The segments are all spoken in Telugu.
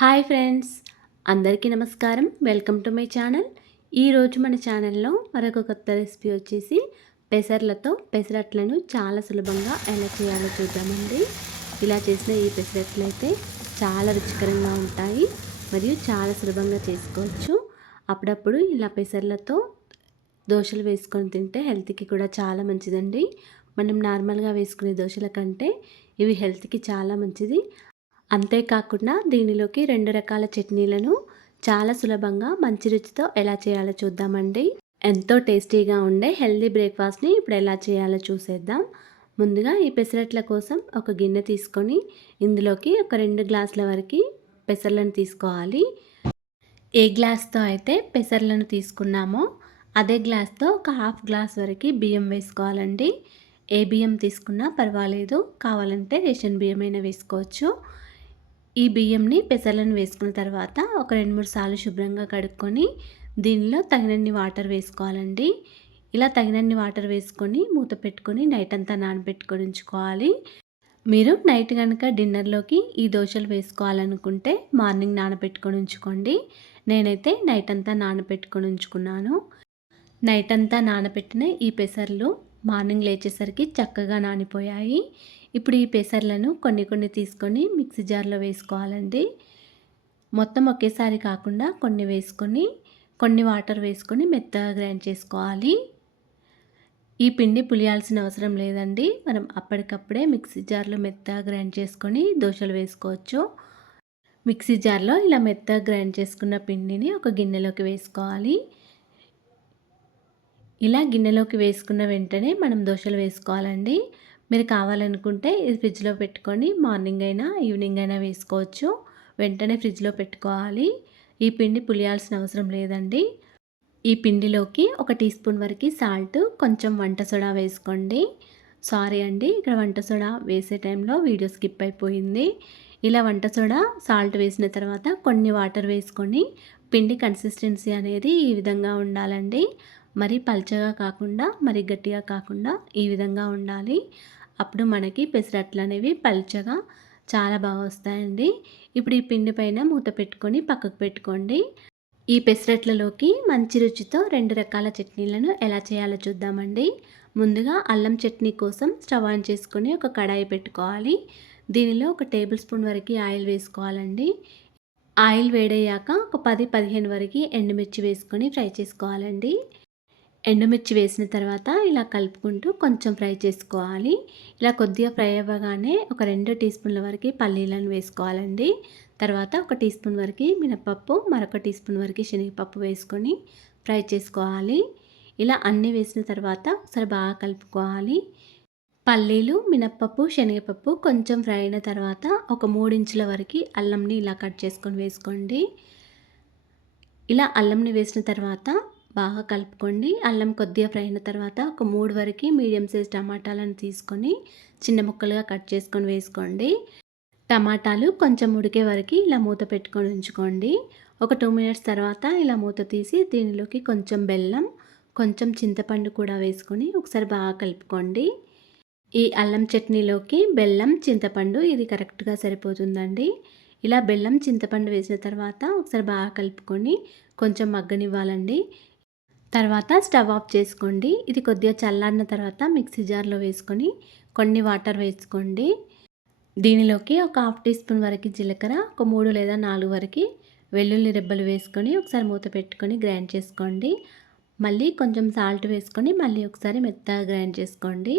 హాయ్ ఫ్రెండ్స్, అందరికీ నమస్కారం. Welcome to my channel. ఈరోజు మన ఛానల్లో మరొక కొత్త రెసిపీ వచ్చేసి పెసర్లతో పెసరట్లను చాలా సులభంగా ఎలా చేయాలో చూద్దామండి. ఇలా చేసిన ఈ పెసరట్లు అయితే చాలా రుచికరంగా ఉంటాయి మరియు చాలా సులభంగా చేసుకోవచ్చు. అప్పుడప్పుడు ఇలా పెసర్లతో దోశలు వేసుకొని తింటే హెల్త్కి కూడా చాలా మంచిదండి. మనం నార్మల్గా వేసుకునే దోశల కంటే ఇవి హెల్త్కి చాలా మంచిది. అంతేకాకుండా దీనిలోకి 2 రకాల చట్నీలను చాలా సులభంగా మంచి రుచితో ఎలా చేయాలో చూద్దామండి. ఎంతో టేస్టీగా ఉండే హెల్తీ బ్రేక్ఫాస్ట్ని ఇప్పుడు ఎలా చేయాలో చూసేద్దాం. ముందుగా ఈ పెసరట్ల కోసం ఒక గిన్నె తీసుకొని ఇందులోకి ఒక 2 గ్లాసుల వరకు పెసర్లను తీసుకోవాలి. ఏ గ్లాస్తో అయితే పెసర్లను తీసుకున్నామో అదే గ్లాస్తో ఒక హాఫ్ గ్లాస్ వరకు బియ్యం వేసుకోవాలండి. ఏ బియ్యం తీసుకున్నా పర్వాలేదు, కావాలంటే రేషన్ బియ్యమైనా వేసుకోవచ్చు. ఈ బియ్యంని పెసర్లను వేసుకున్న తర్వాత ఒక 2-3 సార్లు శుభ్రంగా కడుక్కొని దీనిలో తగినన్ని వాటర్ వేసుకోవాలండి. ఇలా తగినన్ని వాటర్ వేసుకొని మూత పెట్టుకొని నైట్ అంతా నానబెట్టుకొని ఉంచుకోవాలి. మీరు నైట్ కనుక డిన్నర్లోకి ఈ దోశలు వేసుకోవాలనుకుంటే మార్నింగ్ నానబెట్టుకొని ఉంచుకోండి. నేనైతే నైట్ అంతా నానబెట్టుకొని ఉంచుకున్నాను. నైట్ అంతా నానబెట్టిన ఈ పెసర్లు మార్నింగ్ లేచేసరికి చక్కగా నానిపోయాయి. ఇప్పుడు ఈ పెసర్లను కొన్ని తీసుకొని మిక్సీ జార్లో వేసుకోవాలండి. మొత్తం ఒకేసారి కాకుండా కొన్ని వేసుకొని కొన్ని వాటర్ వేసుకొని మెత్తగా గ్రైండ్ చేసుకోవాలి. ఈ పిండి పులియాల్సిన అవసరం లేదండి. మనం అప్పటికప్పుడే మిక్సీ జార్లో మెత్తగా గ్రైండ్ చేసుకొని దోశలు వేసుకోవచ్చు. మిక్సీ జార్లో ఇలా మెత్తగా గ్రైండ్ చేసుకున్న పిండిని ఒక గిన్నెలోకి వేసుకోవాలి. ఇలా గిన్నెలోకి వేసుకున్న వెంటనే మనం దోశలు వేసుకోవాలండి. మీరు కావాలనుకుంటే ఇది ఫ్రిడ్జ్లో పెట్టుకొని మార్నింగ్ అయినా ఈవినింగ్ అయినా వేసుకోవచ్చు. వెంటనే ఫ్రిడ్జ్లో పెట్టుకోవాలి. ఈ పిండి పులియాల్సిన అవసరం లేదండి. ఈ పిండిలోకి ఒక టీ స్పూన్ వరకు సాల్ట్, కొంచెం వంట సోడా వేసుకోండి. సారీ అండి, ఇక్కడ వంట సోడా వేసే టైంలో వీడియో స్కిప్ అయిపోయింది. ఇలా వంట సోడా, సాల్ట్ వేసిన తర్వాత కొన్ని వాటర్ వేసుకొని పిండి కన్సిస్టెన్సీ అనేది ఈ విధంగా ఉండాలండి. మరి పల్చగా కాకుండా మరి గట్టిగా కాకుండా ఈ విధంగా ఉండాలి. అప్పుడు మనకి పెసరట్లు అనేవి పల్చగా చాలా బాగా వస్తాయండి. ఇప్పుడు ఈ పిండి పైన మూత పెట్టుకొని పక్కకు పెట్టుకోండి. ఈ పెసరట్లలోకి మంచి రుచితో 2 రకాల చట్నీలను ఎలా చేయాలో చూద్దామండి. ముందుగా అల్లం చట్నీ కోసం స్టవ్ ఆన్ చేసుకొని ఒక కడాయి పెట్టుకోవాలి. దీనిలో ఒక టేబుల్ స్పూన్ వరకు ఆయిల్ వేసుకోవాలండి. ఆయిల్ వేడయ్యాక ఒక 10-15 వరకు ఎండుమిర్చి వేసుకొని ఫ్రై చేసుకోవాలండి. ఎండుమిర్చి వేసిన తర్వాత ఇలా కలుపుకుంటూ కొంచెం ఫ్రై చేసుకోవాలి. ఇలా కొద్దిగా ఫ్రై అవ్వగానే ఒక 2 టీ స్పూన్ల వరకు పల్లీలను వేసుకోవాలండి. తర్వాత ఒక టీ స్పూన్ వరకు మినపప్పు, మరొక టీ స్పూన్ వరకు శనగపప్పు వేసుకొని ఫ్రై చేసుకోవాలి. ఇలా అన్నీ వేసిన తర్వాత ఒకసారి బాగా కలుపుకోవాలి. పల్లీలు, మినపప్పు, శనగపప్పు కొంచెం ఫ్రై అయిన తర్వాత ఒక 3 ఇంచుల వరకు అల్లంని ఇలా కట్ చేసుకొని వేసుకోండి. ఇలా అల్లంని వేసిన తర్వాత బాగా కలుపుకోండి. అల్లం కొద్దిగా ఫ్రై అయిన తర్వాత ఒక 3 వరకు మీడియం సైజ్ టమాటాలను తీసుకొని చిన్న ముక్కలుగా కట్ చేసుకొని వేసుకోండి. టమాటాలు కొంచెం ఉడికే వరకు ఇలా మూత పెట్టుకొని ఉంచుకోండి. ఒక 2 మినిట్స్ తర్వాత ఇలా మూత తీసి దీనిలోకి కొంచెం బెల్లం, కొంచెం చింతపండు కూడా వేసుకొని ఒకసారి బాగా కలుపుకోండి. ఈ అల్లం చట్నీలోకి బెల్లం, చింతపండు ఇది కరెక్ట్గా సరిపోతుందండి. ఇలా బెల్లం, చింతపండు వేసిన తర్వాత ఒకసారి బాగా కలుపుకొని కొంచెం మగ్గనివ్వాలండి. తర్వాత స్టవ్ ఆఫ్ చేసుకోండి. ఇది కొద్దిగా చల్లారిన తర్వాత మిక్సీ జార్లో వేసుకొని కొన్ని వాటర్ వేసుకోండి. దీనిలోకి ఒక హాఫ్ టీ స్పూన్ వరకు జీలకర్ర, ఒక 3 లేదా 4 వరకు వెల్లుల్లి రెబ్బలు వేసుకొని ఒకసారి మూత పెట్టుకొని గ్రైండ్ చేసుకోండి. మళ్ళీ కొంచెం సాల్ట్ వేసుకొని మళ్ళీ ఒకసారి మెత్తగా గ్రైండ్ చేసుకోండి.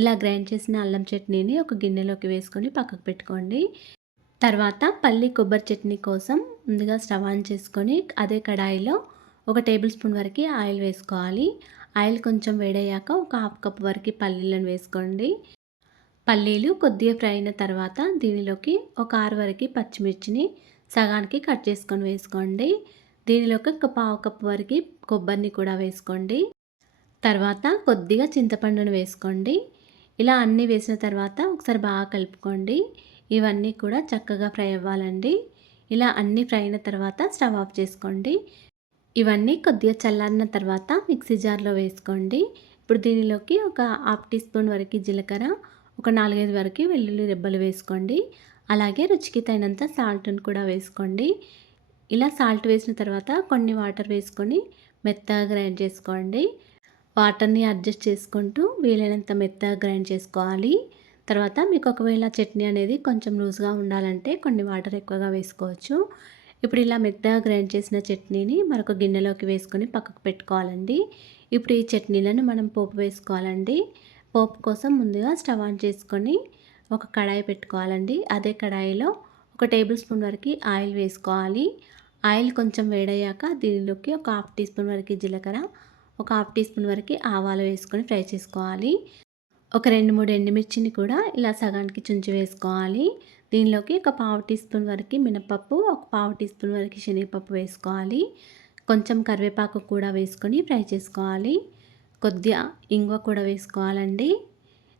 ఇలా గ్రైండ్ చేసిన అల్లం చట్నీని ఒక గిన్నెలోకి వేసుకొని పక్కకు పెట్టుకోండి. తర్వాత పల్లి కొబ్బరి చట్నీ కోసం ముందుగా స్టవ్ ఆన్ చేసుకొని అదే కడాయిలో ఒక టేబుల్ స్పూన్ వరకు ఆయిల్ వేసుకోవాలి. ఆయిల్ కొంచెం వేడయ్యాక ఒక హాఫ్ కప్ వరకు పల్లీలను వేసుకోండి. పల్లీలు కొద్దిగా ఫ్రై అయిన తర్వాత దీనిలోకి ఒక 6 వరకు పచ్చిమిర్చిని సగానికి కట్ చేసుకొని వేసుకోండి. దీనిలోకి ఒక పావు కప్ వరకు కొబ్బరిని కూడా వేసుకోండి. తర్వాత కొద్దిగా చింతపండును వేసుకోండి. ఇలా అన్నీ వేసిన తర్వాత ఒకసారి బాగా కలుపుకోండి. ఇవన్నీ కూడా చక్కగా ఫ్రై అవ్వాలండి. ఇలా అన్నీ ఫ్రై అయిన తర్వాత స్టవ్ ఆఫ్ చేసుకోండి. ఇవన్నీ కొద్దిగా చల్లారిన తర్వాత మిక్సీ జార్లో వేసుకోండి. ఇప్పుడు దీనిలోకి ఒక హాఫ్ టీ స్పూన్ వరకు జీలకర్ర, ఒక 4-5 వరకు వెల్లుల్లి రెబ్బలు వేసుకోండి. అలాగే రుచికి తగినంత సాల్ట్‌ని కూడా వేసుకోండి. ఇలా సాల్ట్ వేసిన తర్వాత కొన్ని వాటర్ వేసుకొని మెత్తగా గ్రైండ్ చేసుకోండి. వాటర్‌ని అడ్జస్ట్ చేసుకుంటూ వీలైనంత మెత్తగా గ్రైండ్ చేసుకోవాలి. తర్వాత మీకు ఒకవేళ చట్నీ అనేది కొంచెం లూజ్‌గా ఉండాలంటే కొన్ని వాటర్ ఎక్కువగా వేసుకోవచ్చు. ఇప్పుడు ఇలా మెత్తగా గ్రైండ్ చేసిన చట్నీని మరొక గిన్నెలోకి వేసుకొని పక్కకు పెట్టుకోవాలండి. ఇప్పుడు ఈ చట్నీలను మనం పోపు వేసుకోవాలండి. పోపు కోసం ముందుగా స్టవ్ ఆన్ చేసుకొని ఒక కడాయి పెట్టుకోవాలండి. అదే కడాయిలో ఒక టేబుల్ స్పూన్ వరకు ఆయిల్ వేసుకోవాలి. ఆయిల్ కొంచెం వేడయ్యాక దీనిలోకి ఒక హాఫ్ టీ స్పూన్ వరకు జీలకర్ర, ఒక హాఫ్ టీ స్పూన్ వరకు ఆవాలు వేసుకొని ఫ్రై చేసుకోవాలి. ఒక 2, 3 ఎండుమిర్చిని కూడా ఇలా సగానికి చుంచి వేసుకోవాలి. దీనిలోకి ఒక పావు టీ స్పూన్ వరకు మినపప్పు, ఒక పావు టీ స్పూన్ వరకు శనగపప్పు వేసుకోవాలి. కొంచెం కరివేపాకు కూడా వేసుకొని ఫ్రై చేసుకోవాలి. కొద్దిగా ఇంగువ కూడా వేసుకోవాలండి.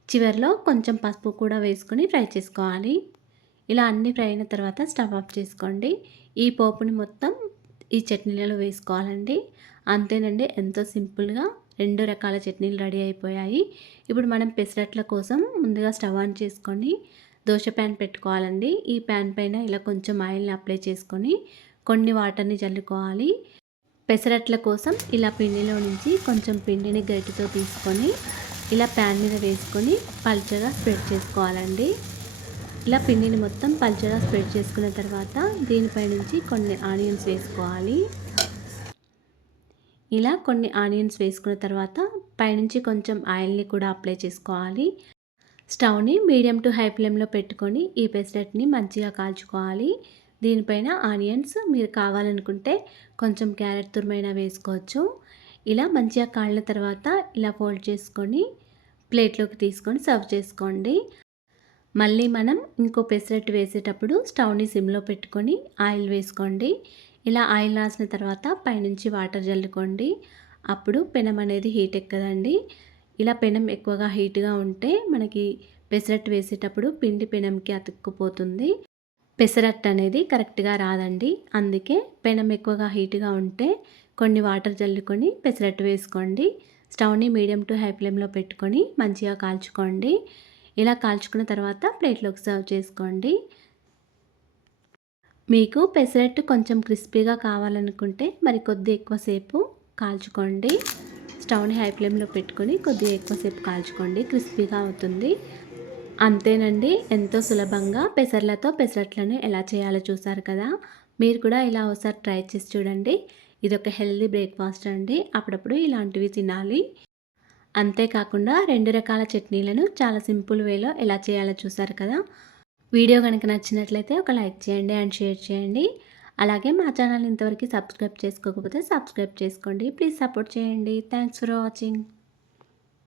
చివరిలో కొంచెం పసుపు కూడా వేసుకొని ఫ్రై చేసుకోవాలి. ఇలా అన్నీ ఫ్రై అయిన తర్వాత స్టవ్ ఆఫ్ చేసుకోండి. ఈ పోపుని మొత్తం ఈ చట్నీలలో వేసుకోవాలండి. అంతేనండి, ఎంతో సింపుల్‌గా 2 రకాల చట్నీలు రెడీ అయిపోయాయి. ఇప్పుడు మనం పెసరట్ల కోసం ముందుగా స్టవ్ ఆన్ చేసుకొని దోస ప్యాన్ పెట్టుకోవాలండి. ఈ ప్యాన్ పైన ఇలా కొంచెం ఆయిల్‌ని అప్లై చేసుకొని కొన్ని వాటర్‌ని జల్లుకోవాలి. పెసరట్ల కోసం ఇలా పిండిలో నుంచి కొంచెం పిండిని గరిటెతో తీసుకొని ఇలా ప్యాన్ మీద వేసుకొని పల్చగా స్ప్రెడ్ చేసుకోవాలండి. ఇలా పిండిని మొత్తం పల్చగా స్ప్రెడ్ చేసుకున్న తర్వాత దీనిపై నుంచి కొన్ని ఆనియన్స్ వేసుకోవాలి. ఇలా కొన్ని ఆనియన్స్ వేసుకున్న తర్వాత పైనుంచి కొంచెం ఆయిల్ని కూడా అప్లై చేసుకోవాలి. స్టవ్ని మీడియం టు హై ఫ్లేమ్లో పెట్టుకొని ఈ పెసరట్ని మంచిగా కాల్చుకోవాలి. దీనిపైన ఆనియన్స్ మీరు కావాలనుకుంటే కొంచెం క్యారెట్ తురుమైనా వేసుకోవచ్చు. ఇలా మంచిగా కాలిన తర్వాత ఇలా ఫోల్డ్ చేసుకొని ప్లేట్లోకి తీసుకొని సర్వ్ చేసుకోండి. మళ్ళీ మనం ఇంకో పెసరట్టు వేసేటప్పుడు స్టవ్ని సిమ్లో పెట్టుకొని ఆయిల్ వేసుకోండి. ఇలా ఆయిల్ రాసిన తర్వాత పైనుంచి వాటర్ జల్లుకోండి. అప్పుడు పెనం అనేది హీట్ ఎక్కదండి. ఇలా పెనం ఎక్కువగా హీట్గా ఉంటే మనకి పెసరట్టు వేసేటప్పుడు పిండి పెనంకి అతుక్కుపోతుంది. పెసరట్టు అనేది కరెక్ట్గా రాదండి. అందుకే పెనం ఎక్కువగా హీట్గా ఉంటే కొన్ని వాటర్ జల్లుకొని పెసరట్టు వేసుకోండి. స్టవ్ని మీడియం టు హై ఫ్లేమ్లో పెట్టుకొని మంచిగా కాల్చుకోండి. ఇలా కాల్చుకున్న తర్వాత ప్లేట్లోకి సర్వ్ చేసుకోండి. మీకు పెసరట్టు కొంచెం క్రిస్పీగా కావాలనుకుంటే మరి కొద్దిగా ఎక్కువసేపు కాల్చుకోండి. స్టవ్ని హై ఫ్లేమ్లో పెట్టుకొని కొద్దిగా ఎక్కువసేపు కాల్చుకోండి, క్రిస్పీగా అవుతుంది. అంతేనండి, ఎంతో సులభంగా పెసర్లతో పెసరట్లను ఎలా చేయాలో చూసారు కదా. మీరు కూడా ఇలా ఒకసారి ట్రై చేసి చూడండి. ఇదొక హెల్తీ బ్రేక్ఫాస్ట్ అండి. అప్పుడప్పుడు ఇలాంటివి తినాలి. అంతేకాకుండా 2 రకాల చట్నీలను చాలా సింపుల్ వేలో ఎలా చేయాలో చూసారు కదా. వీడియో కనుక నచ్చినట్లయితే ఒక లైక్ చేయండి అండ్ షేర్ చేయండి. అలాగే మా ఛానల్ ఇంతవరకు సబ్స్క్రైబ్ చేసుకోకపోతే సబ్స్క్రైబ్ చేసుకోండి. ప్లీజ్ సపోర్ట్ చేయండి. Thanks for watching.